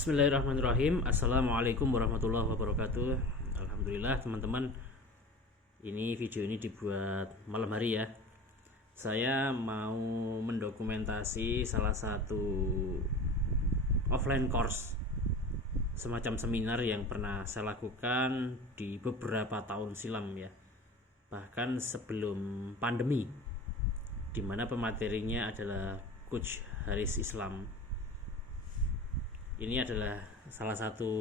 Bismillahirrahmanirrahim. Assalamualaikum warahmatullahi wabarakatuh. Alhamdulillah teman-teman, ini video ini dibuat malam hari ya. Saya mau mendokumentasi salah satu offline course, semacam seminar yang pernah saya lakukan di beberapa tahun silam ya, bahkan sebelum pandemi, dimana pematerinya adalah Coach Haris Islam. Ini adalah salah satu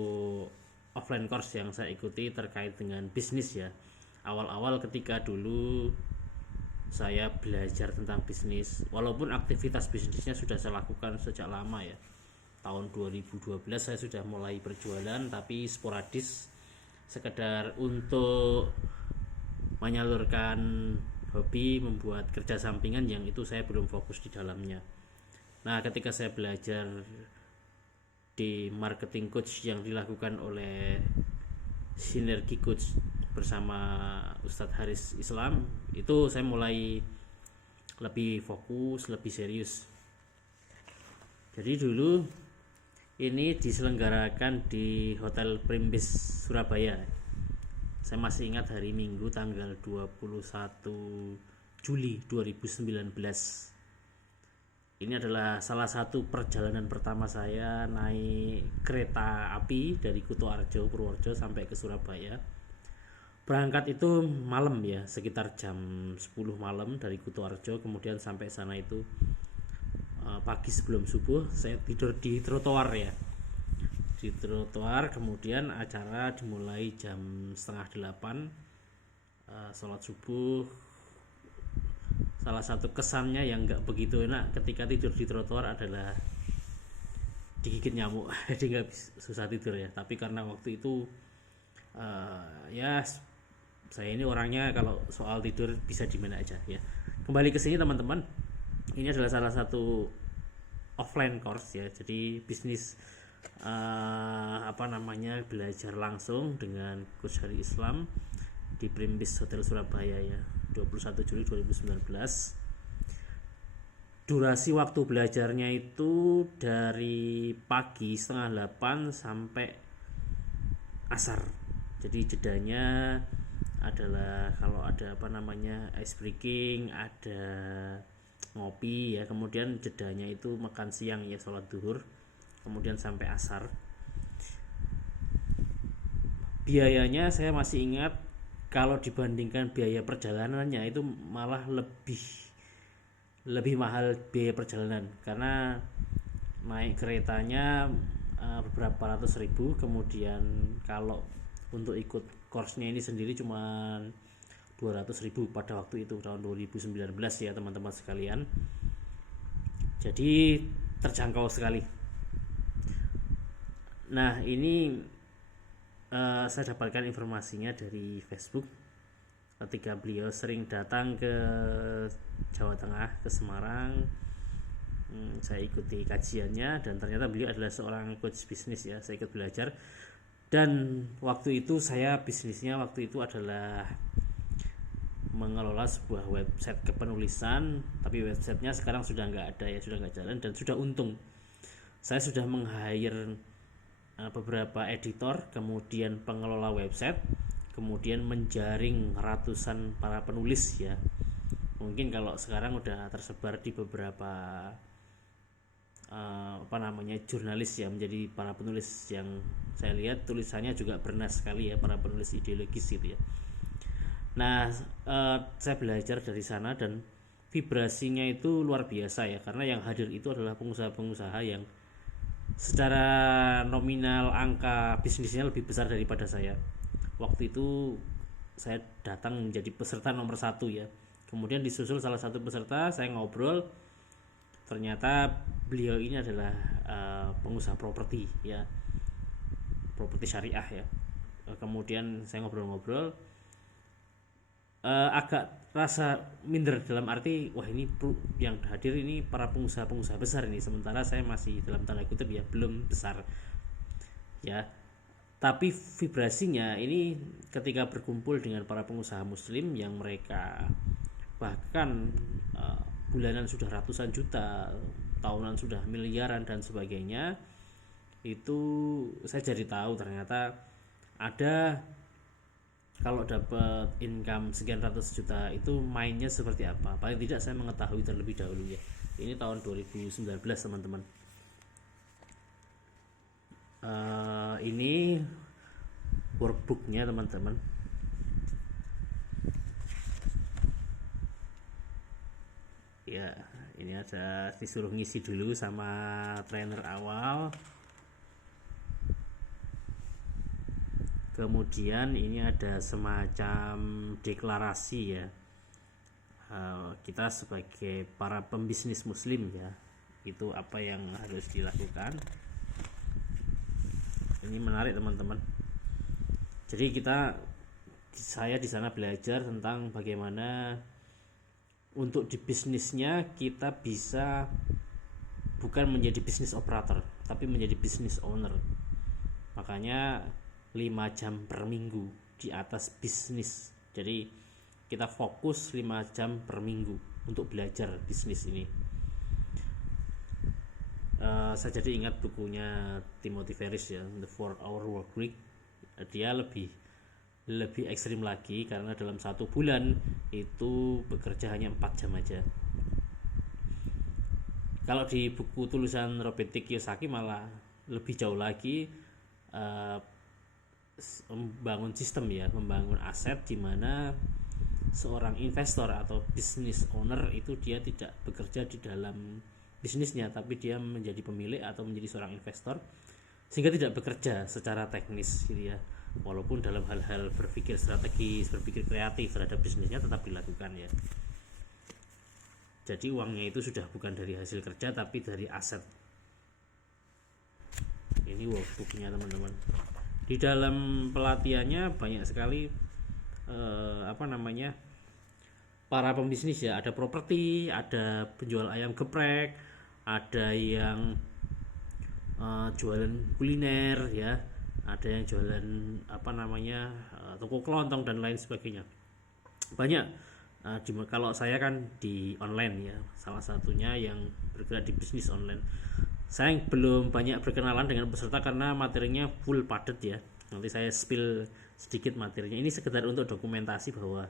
offline course yang saya ikuti terkait dengan bisnis ya. Awal-awal ketika dulu saya belajar tentang bisnis, walaupun aktivitas bisnisnya sudah saya lakukan sejak lama ya. Tahun 2012 saya sudah mulai berjualan, tapi sporadis, sekedar untuk menyalurkan hobi, membuat kerja sampingan yang itu saya belum fokus di dalamnya. Nah, ketika saya belajar di marketing coach yang dilakukan oleh Sinergi Coach bersama Ustadz Haris Islam, itu saya mulai lebih fokus, lebih serius. Jadi dulu ini diselenggarakan di Hotel Primbis Surabaya. Saya masih ingat hari Minggu tanggal 21 Juli 2019. Ini adalah salah satu perjalanan pertama saya naik kereta api dari Kutoarjo, Purworejo sampai ke Surabaya. Berangkat itu malam ya, sekitar jam 10 malam dari Kutoarjo, kemudian sampai sana itu pagi sebelum subuh. Saya tidur di trotoar ya, di trotoar. Kemudian acara dimulai jam setengah 8, sholat subuh. Salah satu kesannya yang nggak begitu enak ketika tidur di trotoar adalah digigit nyamuk. Jadi nggak susah tidur ya, tapi karena waktu itu ya saya ini orangnya kalau soal tidur bisa dimana aja ya. Kembali ke sini teman-teman, ini adalah salah satu offline course ya, jadi bisnis belajar langsung dengan Coach Haris Islam di Primbis Hotel Surabaya ya, 21 Juli 2019. Durasi waktu belajarnya itu dari pagi setengah 8 sampai asar. Jadi jedanya adalah kalau ada ice breaking, ada ngopi ya, kemudian jedanya itu makan siang ya, sholat duhur, kemudian sampai asar. Biayanya saya masih ingat, kalau dibandingkan biaya perjalanannya itu malah lebih mahal biaya perjalanan, karena naik keretanya beberapa ratus ribu, kemudian kalau untuk ikut course-nya ini sendiri cuma 200 ribu pada waktu itu, tahun 2019 ya teman-teman sekalian. Jadi terjangkau sekali. Nah, ini saya dapatkan informasinya dari Facebook ketika beliau sering datang ke Jawa Tengah, ke Semarang. Saya ikuti kajiannya dan ternyata beliau adalah seorang coach bisnis ya. Saya ikut belajar, dan waktu itu bisnisnya adalah mengelola sebuah website kepenulisan, tapi websitenya sekarang sudah nggak ada ya, sudah nggak jalan dan sudah untung. Saya sudah meng-hire beberapa editor, kemudian pengelola website, kemudian menjaring ratusan para penulis ya. Mungkin kalau sekarang udah tersebar di beberapa jurnalis ya, menjadi para penulis yang saya lihat tulisannya juga bernas sekali ya, para penulis ideologis gitu ya. Nah, saya belajar dari sana dan vibrasinya itu luar biasa ya, karena yang hadir itu adalah pengusaha-pengusaha yang secara nominal angka bisnisnya lebih besar daripada saya. Waktu itu saya datang menjadi peserta nomor 1 ya, kemudian disusul salah satu peserta, saya ngobrol, ternyata beliau ini adalah pengusaha properti ya, properti syariah ya. Kemudian saya ngobrol-ngobrol, agak rasa minder, dalam arti wah ini yang hadir ini para pengusaha-pengusaha besar ini, sementara saya masih dalam tanda kutip ya belum besar ya. Tapi vibrasinya ini ketika berkumpul dengan para pengusaha muslim yang mereka bahkan bulanan sudah ratusan juta, tahunan sudah miliaran dan sebagainya, itu saya jadi tahu ternyata ada, kalau dapat income sekian ratus juta itu mainnya seperti apa. Paling tidak saya mengetahui terlebih dahulu ya. Ini tahun 2019 teman-teman. Ini workbooknya teman-teman. Ya, ini ada disuruh ngisi dulu sama trainer awal. Kemudian ini ada semacam deklarasi ya. Kita sebagai para pembisnis muslim ya, itu apa yang harus dilakukan. Ini menarik teman-teman. Jadi saya di sana belajar tentang bagaimana untuk di bisnisnya kita bisa bukan menjadi bisnis operator, tapi menjadi bisnis owner. Makanya 5 jam per minggu di atas bisnis. Jadi kita fokus 5 jam per minggu untuk belajar bisnis ini. Saya jadi ingat bukunya Timothy Ferriss ya, The 4-Hour Workweek. Dia lebih ekstrim lagi karena dalam 1 bulan itu bekerja hanya 4 jam aja. Kalau di buku tulisan Robert T. Kiyosaki malah lebih jauh lagi, membangun sistem ya, membangun aset di mana seorang investor atau business owner itu dia tidak bekerja di dalam bisnisnya, tapi dia menjadi pemilik atau menjadi seorang investor, sehingga tidak bekerja secara teknis gitu ya. Walaupun dalam hal-hal berpikir strategis, berpikir kreatif terhadap bisnisnya tetap dilakukan ya. Jadi uangnya itu sudah bukan dari hasil kerja tapi dari aset. Ini workbooknya teman-teman. Di dalam pelatihannya banyak sekali para pembisnis ya. Ada properti, ada penjual ayam geprek, ada yang jualan kuliner ya, ada yang jualan toko kelontong dan lain sebagainya. Banyak. Kalau saya kan di online ya, salah satunya yang bergerak di bisnis online. Saya belum banyak berkenalan dengan peserta karena materinya full padat ya. Nanti saya spill sedikit materinya. Ini sekedar untuk dokumentasi bahwa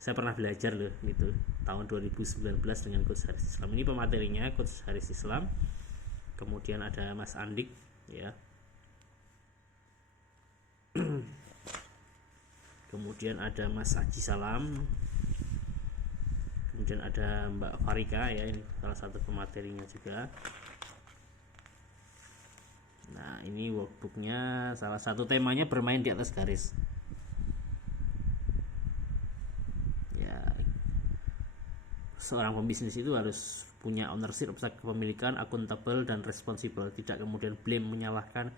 saya pernah belajar loh gitu tahun 2019 dengan Coach Haris Islam. Ini pematerinya Coach Haris Islam. Kemudian ada Mas Andik ya. Kemudian ada Mas Aji Salam. Kemudian ada Mbak Farika ya, ini salah satu pematerinya juga. Nah, ini workbooknya, salah satu temanya bermain di atas garis. Ya, seorang pembisnis itu harus punya ownership, kepemilikan, akuntabel dan responsible. Tidak kemudian blame, menyalahkan,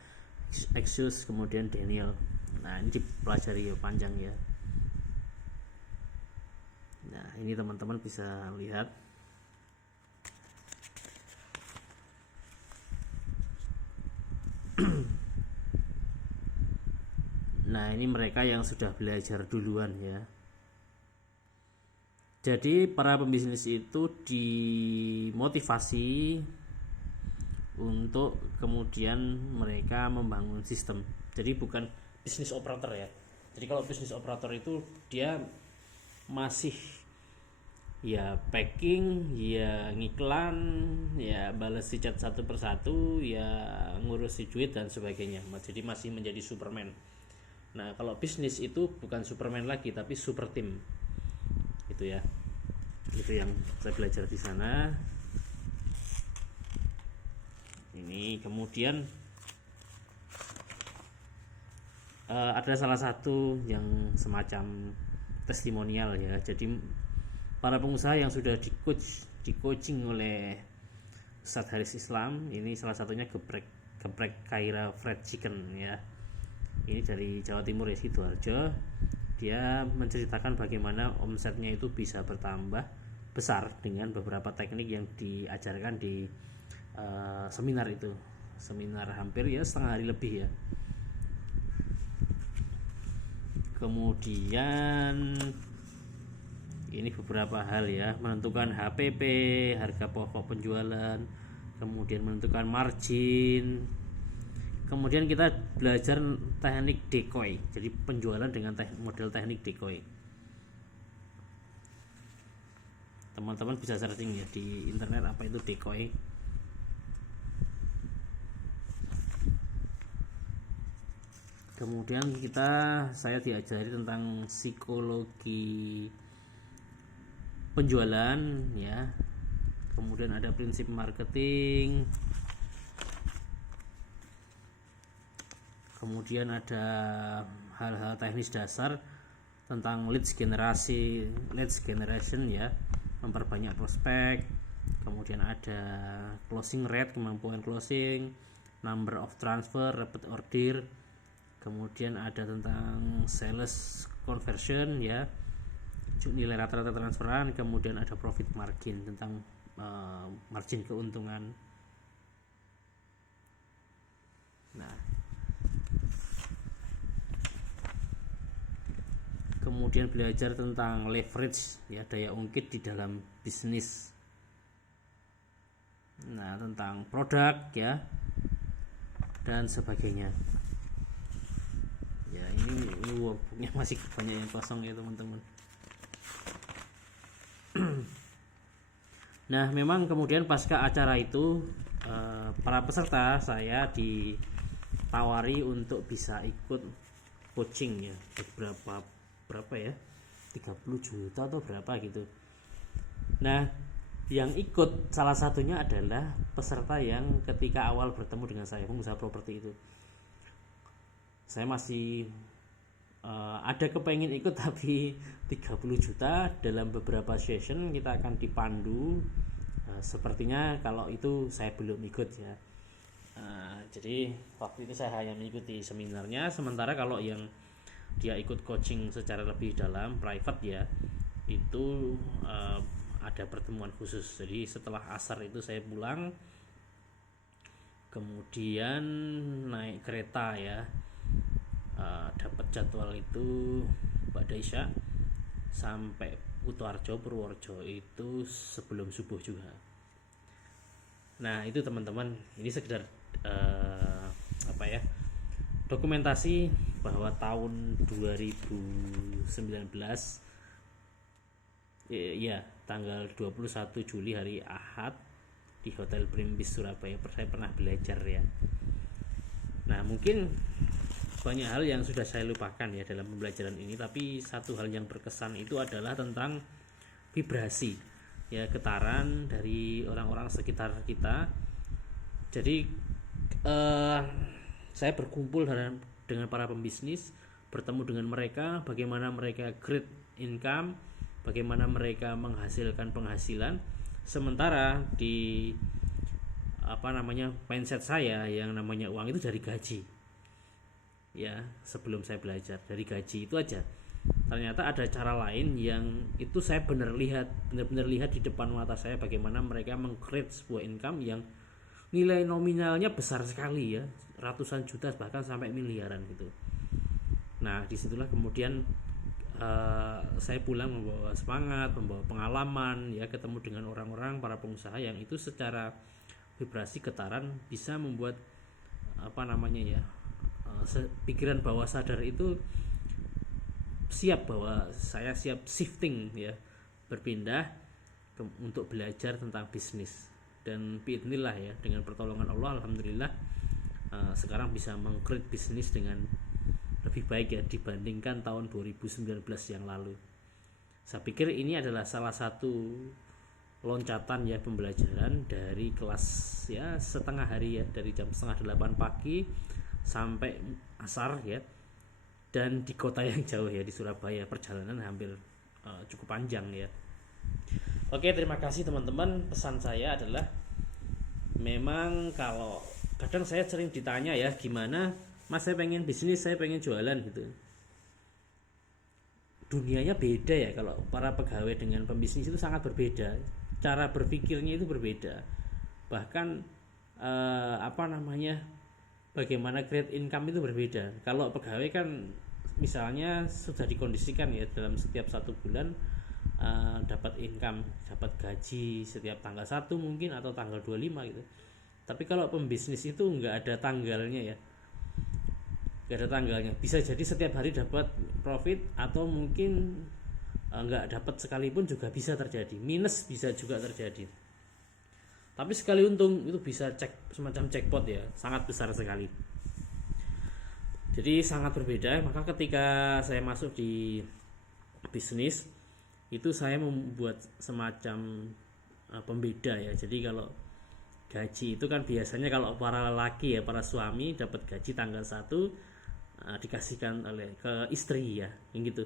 excuse, kemudian denial. Nah, ini dipelajari ya, panjang ya. Nah, ini teman-teman bisa lihat. Nah, ini mereka yang sudah belajar duluan ya. Jadi para pembisnis itu dimotivasi untuk kemudian mereka membangun sistem. Jadi bukan bisnis operator ya. Jadi kalau bisnis operator itu dia masih ya packing, ya ngiklan, ya balas si chat satu persatu, ya ngurusi duit dan sebagainya. Jadi masih menjadi Superman. Nah, kalau bisnis itu bukan Superman lagi tapi super team. Itu ya. Itu yang saya belajar di sana. Ini kemudian ada salah satu yang semacam testimonial ya. Jadi para pengusaha yang sudah di coaching oleh Ustadz Haris Islam, ini salah satunya geprek Kaira Fried Chicken ya. Ini dari Jawa Timur ya, Sidoarjo. Dia menceritakan bagaimana omsetnya itu bisa bertambah besar dengan beberapa teknik yang diajarkan di seminar itu. Seminar hampir ya setengah hari lebih ya. Kemudian ini beberapa hal ya, menentukan HPP, harga pokok penjualan, kemudian menentukan margin, kemudian kita belajar teknik decoy, jadi penjualan dengan model teknik decoy. Teman-teman bisa searching ya di internet apa itu decoy. Kemudian saya diajari tentang psikologi penjualan ya. Kemudian ada prinsip marketing. Kemudian ada hal-hal teknis dasar tentang leads generation ya, memperbanyak prospek. Kemudian ada closing rate, kemampuan closing, number of transfer, repeat order. Kemudian ada tentang sales conversion ya, nilai rata-rata transferan. Kemudian ada profit margin, tentang margin keuntungan. Nah, kemudian belajar tentang leverage ya, daya ungkit di dalam bisnis. Nah, tentang produk ya dan sebagainya. Ya, ini workbooknya masih banyak yang kosong ya teman-teman. Nah, memang kemudian pasca acara itu para peserta saya ditawari untuk bisa ikut coaching ya, berapa ya, 30 juta atau berapa gitu. Nah, yang ikut salah satunya adalah peserta yang ketika awal bertemu dengan saya, pengusaha properti itu. Saya masih ada kepengen ikut, tapi 30 juta dalam beberapa session kita akan dipandu. Sepertinya kalau itu saya belum ikut ya. Jadi waktu itu saya hanya mengikuti seminarnya, sementara kalau yang dia ikut coaching secara lebih dalam private ya, itu ada pertemuan khusus. Jadi setelah asar itu saya pulang, kemudian naik kereta ya, dapat jadwal itu pada Isya sampai Kutoarjo Purworejo itu sebelum subuh juga. Nah, itu teman-teman, ini sekedar dokumentasi bahwa tahun 2019 ya tanggal 21 Juli hari Ahad di Hotel Primbis Surabaya saya pernah belajar ya. Nah, mungkin banyak hal yang sudah saya lupakan ya dalam pembelajaran ini, tapi satu hal yang berkesan itu adalah tentang vibrasi ya, getaran dari orang-orang sekitar kita. Jadi saya berkumpul dengan para pembisnis, bertemu dengan mereka, bagaimana mereka create income, bagaimana mereka menghasilkan penghasilan, sementara di mindset saya yang namanya uang itu dari gaji ya. Sebelum saya belajar dari gaji itu aja, ternyata ada cara lain yang itu saya benar-benar lihat di depan mata saya, bagaimana mereka meng-create sebuah income yang nilai nominalnya besar sekali ya, ratusan juta bahkan sampai miliaran gitu. Nah, disitulah kemudian saya pulang membawa semangat, membawa pengalaman ya, ketemu dengan orang-orang para pengusaha yang itu secara vibrasi getaran bisa membuat pikiran bawah sadar itu siap, bahwa saya siap shifting ya, berpindah untuk belajar tentang bisnis. Dan biidznillah ya, dengan pertolongan Allah alhamdulillah sekarang bisa meng-create bisnis dengan lebih baik ya dibandingkan tahun 2019 yang lalu. Saya pikir ini adalah salah satu loncatan ya pembelajaran dari kelas ya setengah hari ya, dari jam 7:30 pagi sampai asar ya, dan di kota yang jauh ya, di Surabaya. Perjalanan hampir cukup panjang ya. Oke, terima kasih teman-teman. Pesan saya adalah, memang kalau kadang saya sering ditanya ya, gimana Mas, saya pengen bisnis, saya pengen jualan gitu. Dunianya beda ya, kalau para pegawai dengan pembisnis itu sangat berbeda. Cara berpikirnya itu berbeda. Bahkan bagaimana create income itu berbeda. Kalau pegawai kan misalnya sudah dikondisikan ya, dalam setiap satu bulan dapat income, dapat gaji setiap tanggal 1 mungkin atau tanggal 25 gitu. Tapi kalau pembisnis itu nggak ada tanggalnya ya. gak ada tanggalnya. Bisa jadi setiap hari dapat profit atau mungkin nggak dapat sekalipun juga bisa terjadi, minus bisa juga terjadi. Tapi sekali untung itu bisa semacam jackpot ya, sangat besar sekali. Jadi sangat berbeda. Maka ketika saya masuk di bisnis itu saya membuat semacam pembeda ya. Jadi kalau gaji itu kan biasanya kalau para lelaki ya, para suami dapat gaji tanggal 1 dikasihkan oleh ke istri ya, yang gitu.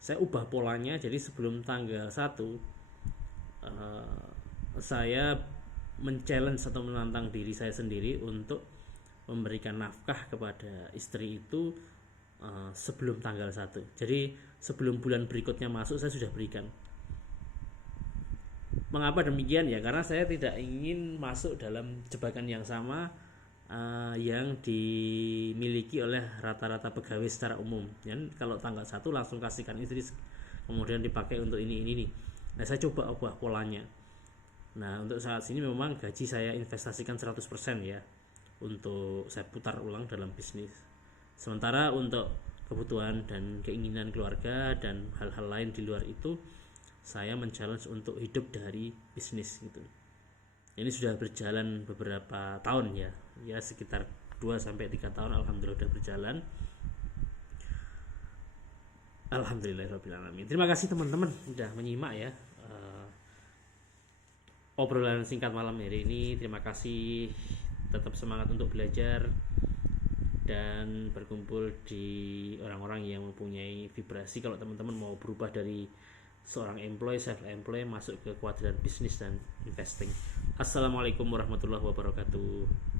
Saya ubah polanya, jadi sebelum tanggal 1 saya men-challenge atau menantang diri saya sendiri untuk memberikan nafkah kepada istri itu sebelum tanggal 1. Jadi sebelum bulan berikutnya masuk saya sudah berikan. Mengapa demikian ya? Karena saya tidak ingin masuk dalam jebakan yang sama yang dimiliki oleh rata-rata pegawai secara umum. Dan kalau tanggal 1 langsung kasihkan istri, kemudian dipakai untuk ini nih. Nah, saya coba ubah polanya. Nah, untuk saat ini memang gaji saya investasikan 100% ya, untuk saya putar ulang dalam bisnis. Sementara untuk kebutuhan dan keinginan keluarga dan hal-hal lain di luar itu, saya men-challenge untuk hidup dari bisnis gitu. Ini sudah berjalan beberapa tahun ya, sekitar 2-3 tahun alhamdulillah sudah berjalan. Alhamdulillahirrahmanirrahim. Terima kasih teman-teman sudah menyimak ya obrolan singkat malam hari ini. Terima kasih, tetap semangat untuk belajar dan berkumpul di orang-orang yang mempunyai vibrasi. Kalau teman-teman mau berubah dari seorang employee, self-employed, masuk ke kuadran bisnis dan investing. Assalamualaikum warahmatullahi wabarakatuh.